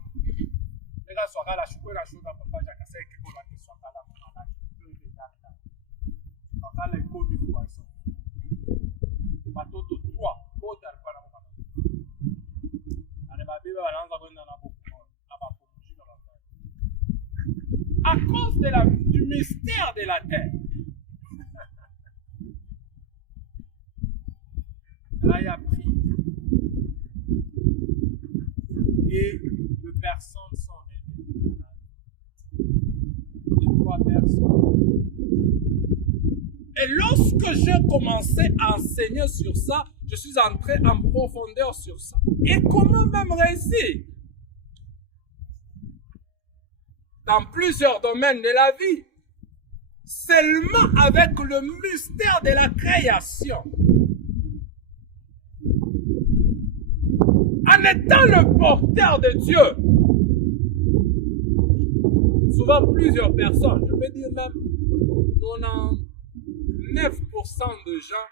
Nega Swakala, je suis pas sûr que papa Jacques qui connaît que Swakala, Swakala est comme une poisson. Batoto 3, autre alpha na mama. Anababiba wanaanza kwenda na bapumuji na bafanya. À cause du mystère de la terre. Là, il a pris. Et 2 personnes sont aidées. Et 3 personnes. Et lorsque j'ai commencé à enseigner sur ça, je suis entré en profondeur sur ça. Et comment même réussir? Dans plusieurs domaines de la vie. Seulement avec le mystère de la création. en étant le porteur de Dieu. Souvent, plusieurs personnes, je peux dire même 99% de gens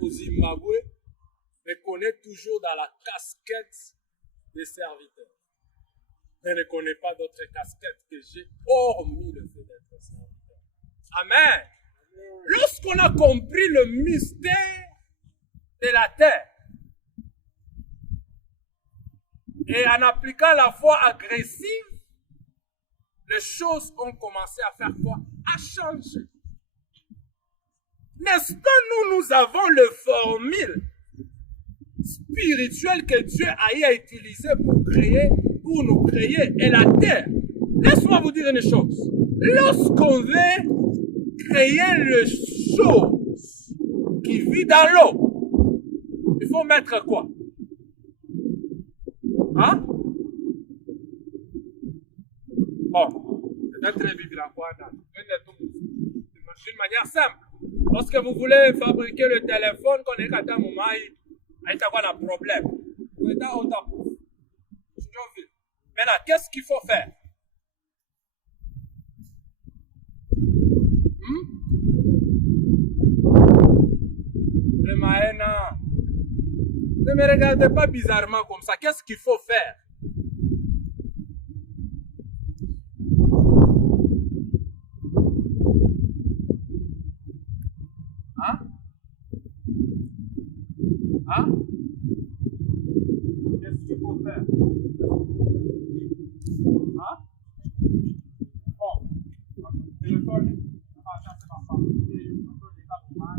au Zimbabwe me connaissent toujours dans la casquette des serviteurs. Mais ne connais pas d'autres casquettes que j'ai, hormis le fait d'être serviteur. Amen. Lorsqu'on a compris le mystère de la terre, et en appliquant la foi agressive, les choses ont commencé à faire quoi? À changer. N'est-ce pas, nous avons le formule spirituel que Dieu a utilisé pour nous créer, et la terre. Laisse-moi vous dire une chose. Lorsqu'on veut créer les choses qui vivent dans l'eau, il faut mettre quoi? Hein? Bon, peut-être vivre la foi d'une manière simple. Lorsque vous voulez fabriquer le téléphone, qu'on est à un moment, il y a un problème. Vous êtes en temps. Maintenant, qu'est-ce qu'il faut faire? Le Maëna, ne me regardez pas bizarrement comme ça. Qu'est-ce qu'il faut faire? Hein? Hein? Qu'est-ce qu'il faut faire? Hein? Bon, téléphone, ça va chercher ma famille, je peux les cas pour moi.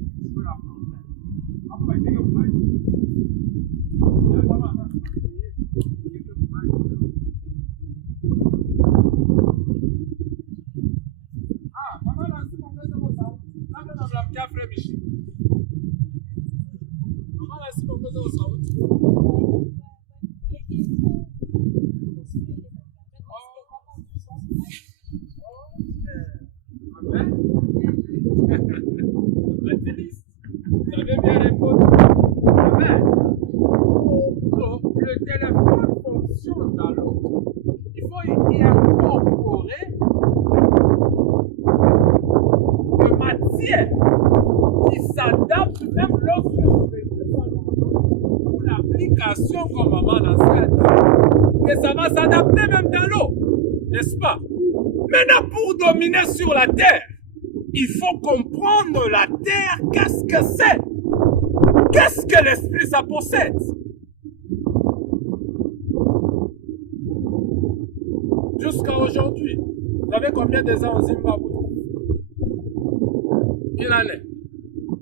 Je peux la problème. Après, il y a un problème. Il y a un problème. Ah, maman, là, c'est mon bébé, ça. Là, on a la café, Michi. Maman, là, c'est mon bébé, ça. Vous avez bien répondu. Amen. Pour que le téléphone fonctionne dans l'eau, il faut y incorporer de matière qui s'adapte même lorsque vous faites pour l'application comme maman a dit, que ça va s'adapter même dans l'eau, n'est-ce pas? Maintenant, pour dominer sur la terre, il faut comprendre la terre, qu'est-ce que c'est? Qu'est-ce que l'esprit ça possède? Jusqu'à aujourd'hui, vous avez combien de ans au Zimbabwe? Une année.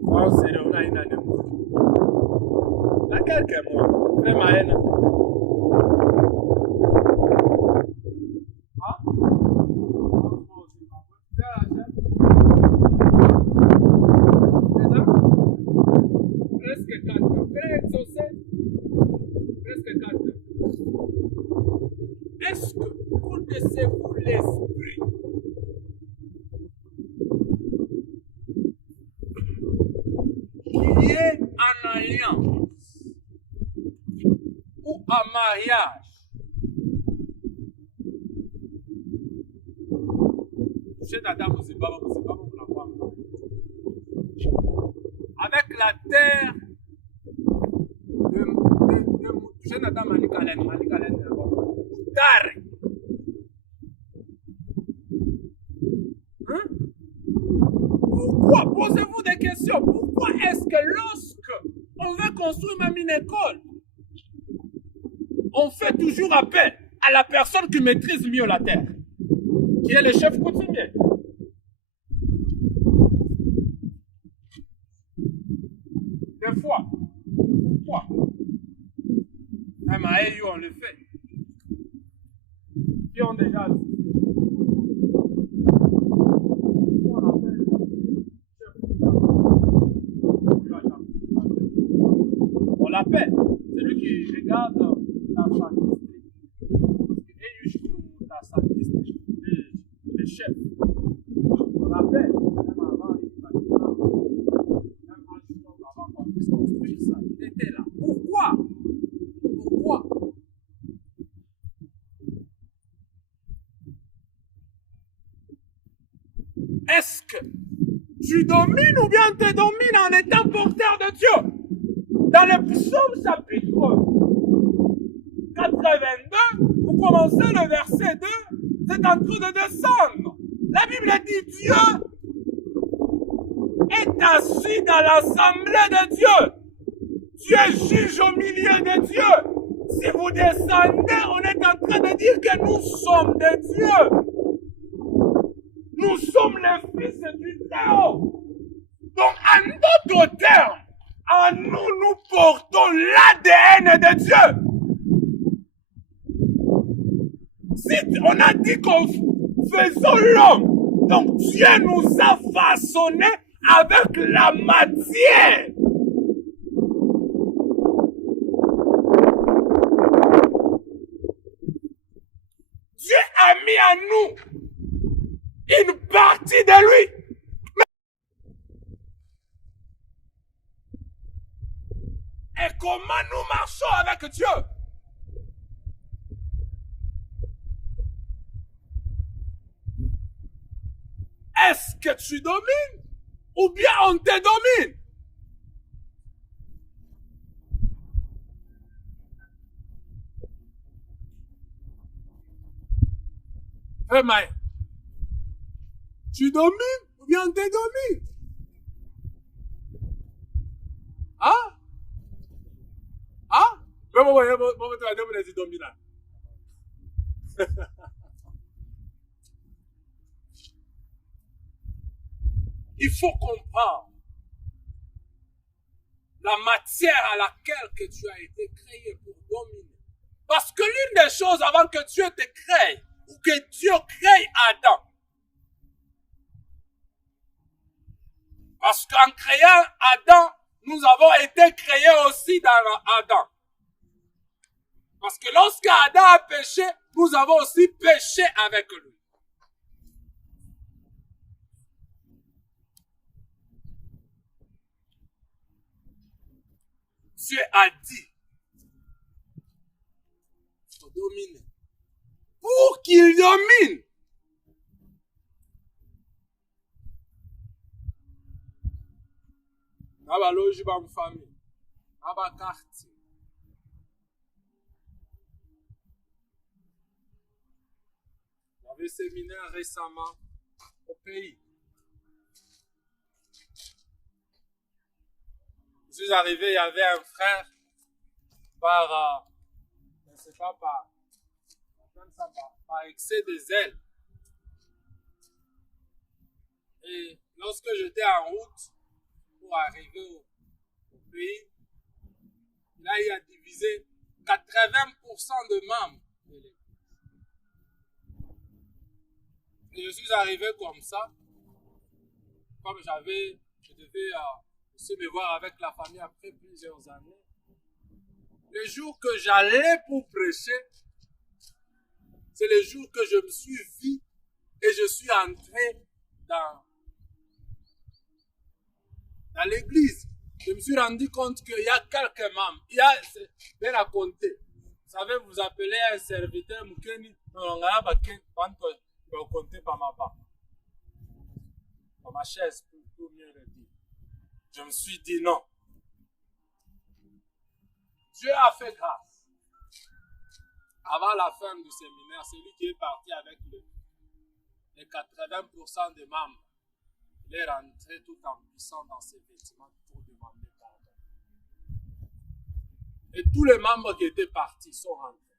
Oh, c'est on a une année. Il y a quelques mois. Vraiment, une année. Presque 4 ans. Presque 4 ans. Est-ce que vous connaissez-vous l'esprit? Qui est en alliance ou en mariage? Chez Dada Moussibaba, avec la terre de Jonathan Malikalen, Moutare. Hein? Pourquoi? Posez-vous des questions. Pourquoi est-ce que lorsque on veut construire même une école, on fait toujours appel à la personne qui maîtrise mieux la terre, qui est le chef coutumier? Des fois, pourquoi? Même à EU, on le fait. Qui ont déjà assisté. On appelle on l'appelle. C'est lui qui regarde dans sa liste. Dans sa liste, les chefs. On l'appelle. Même avant, il était là. Pourquoi? Est-ce que tu domines ou bien tu domines en étant porteur de Dieu? Dans le psaume chapitre 82, vous commencez le verset 2, c'est en train de descendre. La Bible dit Dieu est assis dans l'assemblée de Dieu. Dieu juge au milieu de Dieu. Si vous descendez, on est en train de dire que nous sommes de Dieu. Nous sommes les fils du Très-Haut. Donc, en d'autres termes, en nous, nous portons l'ADN de Dieu. Si on a dit qu'on faisons l'homme, donc Dieu nous a façonnés avec la matière. Dieu a mis en nous une partie de lui. Et comment nous marchons avec Dieu? Est-ce que tu domines ou bien on te domine? Vraiment, tu domines ou bien on te domine? Hein? Hein? Il faut comprendre la matière à laquelle que tu as été créé pour dominer. Parce que l'une des choses avant que Dieu te crée, ou que Dieu crée Adam, parce qu'en créant Adam, nous avons été créés aussi dans Adam. Parce que lorsque Adam a péché, nous avons aussi péché avec lui. Dieu a dit, il faut dominer. Pour qu'il domine, aba loge ba famille, aba quartier. J'avais séminaire récemment au pays. Je suis arrivé, il y avait un frère je ne sais pas, par excès de zèle. Et lorsque j'étais en route pour arriver au pays, là il a divisé 80% de membres de l'église. Et je suis arrivé comme ça, comme je devais aussi me voir avec la famille après plusieurs années. Le jour que j'allais pour prêcher, c'est le jour que je me suis vu et je suis entré dans l'église. Je me suis rendu compte qu'il y a quelques membres. C'est bien à compter. Vous savez, vous appelez un serviteur, on va compter par ma part. Par ma chaise, pour mieux le dire. Je me suis dit non. Dieu a fait grâce. Avant la fin du séminaire, celui qui est parti avec les 80% des membres, il est rentré tout en puissant dans ses vêtements pour demander pardon. Et tous les membres qui étaient partis sont rentrés.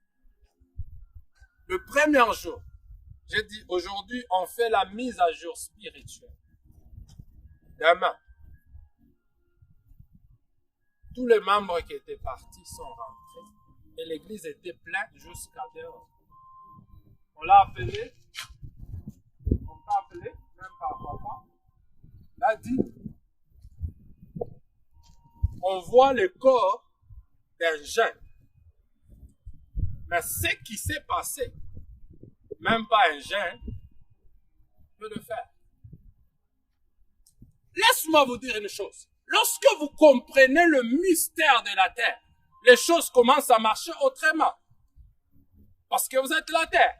Le premier jour, j'ai dit aujourd'hui, on fait la mise à jour spirituelle. Demain, tous les membres qui étaient partis sont rentrés et l'église était pleine jusqu'à dehors. On l'a appelé, on t'a appelé, même par papa, il a dit, on voit le corps d'un jeune. Mais ce qui s'est passé, même pas un jeune peut le faire. Laisse-moi vous dire une chose. Lorsque vous comprenez le mystère de la terre, les choses commencent à marcher autrement. Parce que vous êtes la terre.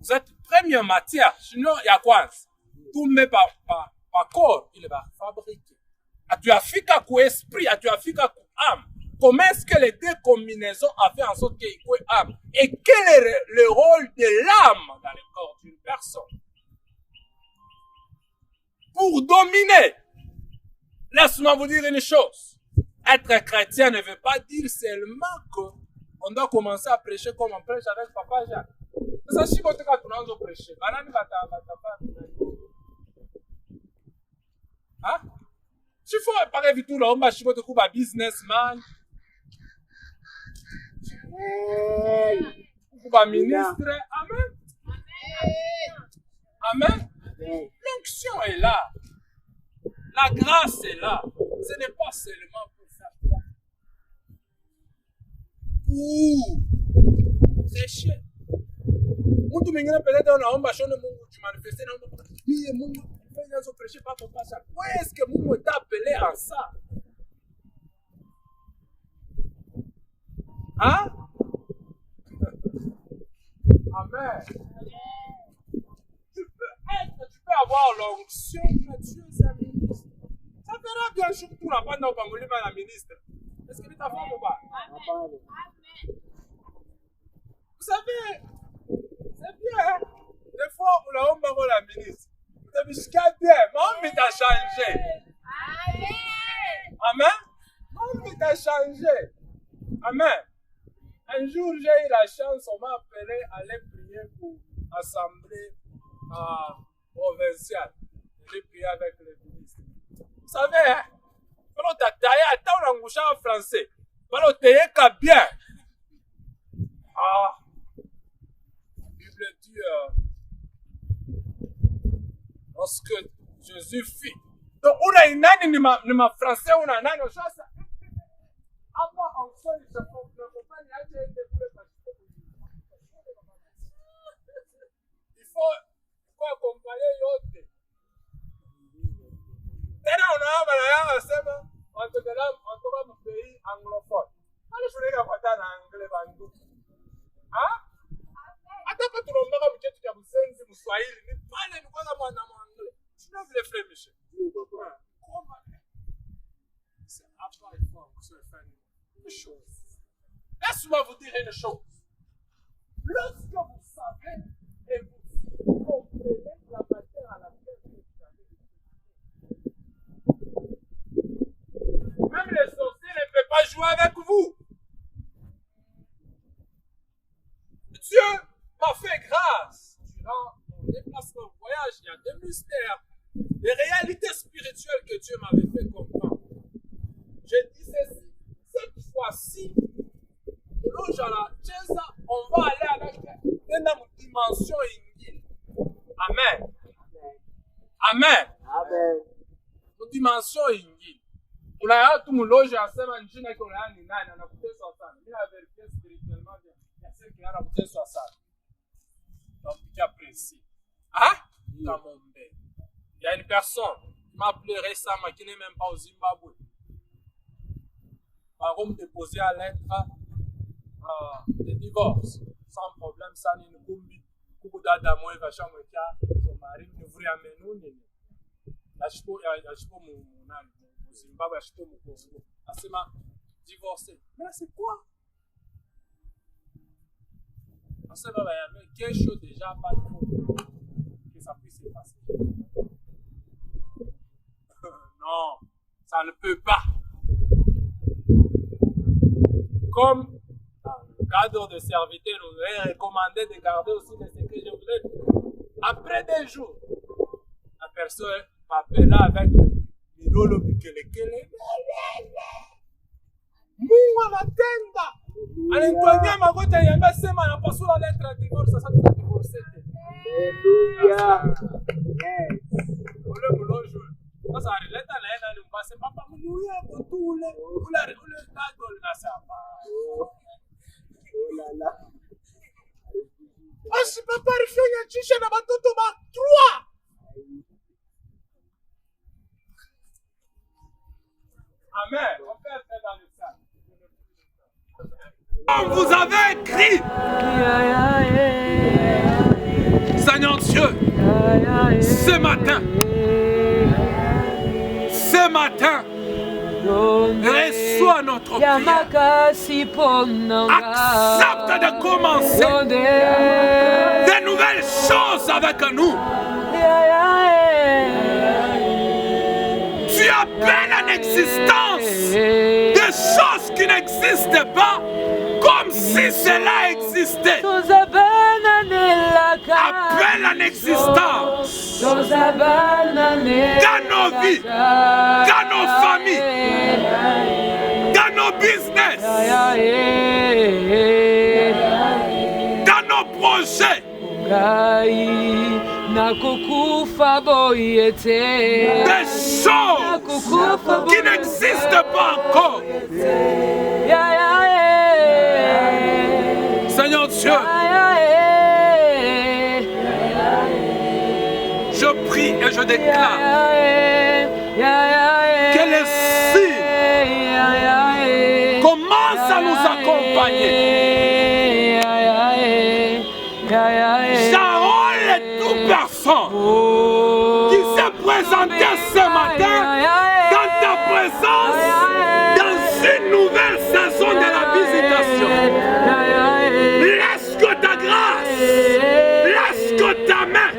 Vous êtes première matière, sinon il y a quoi? Tout met par corps, il va fabriquer. Tu as fait qu'à quoi esprit, tu as fait qu'à quoi âme. Comment est-ce que les deux combinaisons ont fait en sorte qu'il y ait âme? Et quel est le rôle de l'âme dans le corps d'une personne? Pour dominer, laisse-moi vous dire une chose. Être chrétien ne veut pas dire seulement qu'on doit commencer à prêcher comme on prêche avec Papa Jacques. Ça, si vous êtes prêcher, hein? Si vous parlez de tout, là, on va chier votre coup à businessman, coup à ministre. Amen. Amen. L'onction est là. La grâce est là. Ce n'est pas seulement pour faire quoi? Pour prêcher. Mtu mwingine peut-être naomba shone Mungu tu manifester naomba mie Mungu fanya zo prêcher pas pour ça. Ouais, est-ce que Mungu t'a appelé en ça? Hein? Amen. Tu peux avoir l'onction que Dieu est ministre. Ça fera bien surtout la bande au Bangoli la ministre. Est-ce que tu as fait ou pas? Amen. Vous savez, c'est bien. Des fois, on a un la ministre. Vous avez jusqu'à bien. Mon vie t'a changé. Amen. Mon vie t'a changé. Amen. Un jour, j'ai eu la chance, on m'a appelé à aller prier pour l'Assemblée provinciale. J'ai prié avec les ministres. Vous savez, hein? Quand on t'a taillé, attends, on a en français. Quand on t'a taillé, bien. Ah. Bible dit, lorsque Jésus fit. Donc, on a une année de ma français, on a une année de chose. Après, on sort, il se compagne, il faut accompagner l'autre. Tena unaomba na yanga sema watoka mu pays anglophone. Wale shule kapata na anglais bandu. Ah? Hata kwa tulomba kwa mchetu cha Busenzi Mswahili ni pale ni kwanza mwana anglais. Sina vile Flemish. Comment? C'est après il faut que ça fasse une chose. Laisse-moi vous dire une chose. Lorsque vous savez et vous comprenez la matière à laquelle vous avez même les sorciers ne peuvent pas jouer avec vous. Dieu m'a fait grâce durant mon déplacement, voyage. Il y a des mystères, des réalités spirituelles que Dieu m'avait fait comprendre. J'ai dit ceci, cette fois-ci, on va aller avec une dimension ingile. Amen. Amen. Amen. Une dimension ingile. On a tout mon loge à sema njina qu'on a ni nani anakuta 60. Mimi na vérifier spirituellement bien. Il y a ceux qui ont anakuta 60. Donc tu apprécies. Hein? Dans mon bébé. Il y a une personne qui m'a appelé récemment qui n'est même pas au Zimbabwe. Par contre, déposer à lettre de divorce. Sans problème, ça n'est pas kumbi. Kuku dada mwe vasha mweka son mari ne vous ramène nini. Yashipo munani. Zimbabwe acheté mon Congo. Asema divorcé. Mais là c'est quoi? Asema mais quelque chose déjà pas trop que ça puisse se passer. Non, ça ne peut pas. Comme dans le cadre de serviteur, nous est recommandé de garder aussi les secrets, je voulais dire. Après des jours, la personne m'appelle avec Milolo Bikelekele. Mungu anatenda. Alinitwambia magoti yamesema anapasua letra divorce, sasa tutadivorce. Alléluia. Yes. Ule mlojo. Sasa alileta naenda nimpase papa mniuye kutule. Ule dado linasema. Oh là là. Asi papa alifanya chisha na watoto ba 3. Amen. On peut faire dans le sac. On vous avait écrit. Seigneur Dieu, ce matin, reçois notre prière. Accepte de commencer de nouvelles choses avec nous. Tu appelles en existence des choses qui n'existent pas comme si cela existait. Appelle en existence dans nos vies, dans nos familles, dans nos business, dans nos projets. Des choses qui n'existent pas encore. Seigneur Dieu, je prie et je déclare que les signes commencent à nous accompagner. J'enrôle toute personne qui s'est présentée ce matin dans ta présence dans une nouvelle saison de la visitation. Laisse que ta grâce, laisse que ta main,